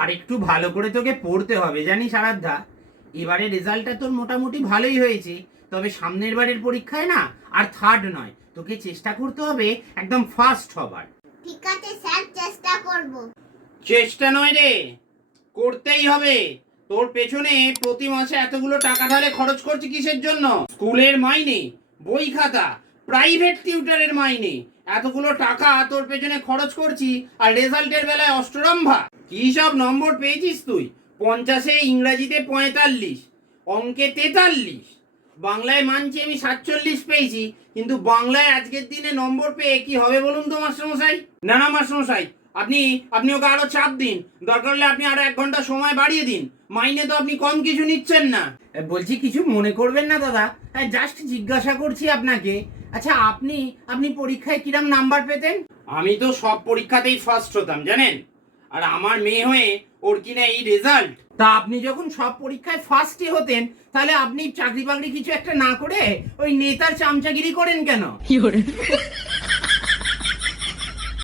আর একটু ভালো করে তোকে পড়তে হবে জানিস আরাধ্যা? এবারে রেজাল্টটা তোর মোটামুটি ভালোই হয়েছে তবে সামনের বারের পরীক্ষায় না আর থার্ড নয়। তোকে চেষ্টা করতে হবে একদম ফার্স্ট হবার। ঠিক আছে স্যার চেষ্টা করব। চেষ্টা নয় রে করতেই হবে। তোর পেছনে প্রতি মাসে এতগুলো টাকা ঢালে খরচ করছি কিসের জন্য? স্কুলের মাইনে বই খাতা প্রাইভেট টিউটারের মাইনে। এতগুলো টাকা তোর পেছনে খরচ করছি আর রেজাল্টের বেলায় অষ্টরম্ভা। কি সব নম্বর পেয়েছিস তুই? পঞ্চাশে ইংরাজিতে পঁয়তাল্লিশ অঙ্কে তেতাল্লিশ। বাংলায় মানছি আমি সাতচল্লিশ পেয়েছি কিন্তু বাংলায় আজকের দিনে নম্বর পেয়ে কি হবে বলুন তো মাস্টারমশাই? না না মাস্টারমশাই আপনি আপনি ওকে আরও চাপ দিন। দরকার হলে আপনি আরও এক ঘণ্টা সময় বাড়িয়ে দিন। মাইনে তো আপনি কম কিছু নিচ্ছেন না। বলছি কিছু মনে করবেন না দাদা। হ্যাঁ জাস্ট জিজ্ঞাসা করছি আপনাকে। আচ্ছা আপনি আপনি পরীক্ষায় কিরম নাম্বার পেতেন? আমি তো সব পরীক্ষাতেই ফার্স্ট হতাম জানেন? আর আমার মেয়ে হয়ে ওর কিনা এই রেজাল্ট তা আপনি যখন সব পরীক্ষায় ফার্স্টই হতেন তাহলে আপনি চাকরি বাকরি কিছু একটা না করে ওই নেতার চামচাগিরি করেন কেন?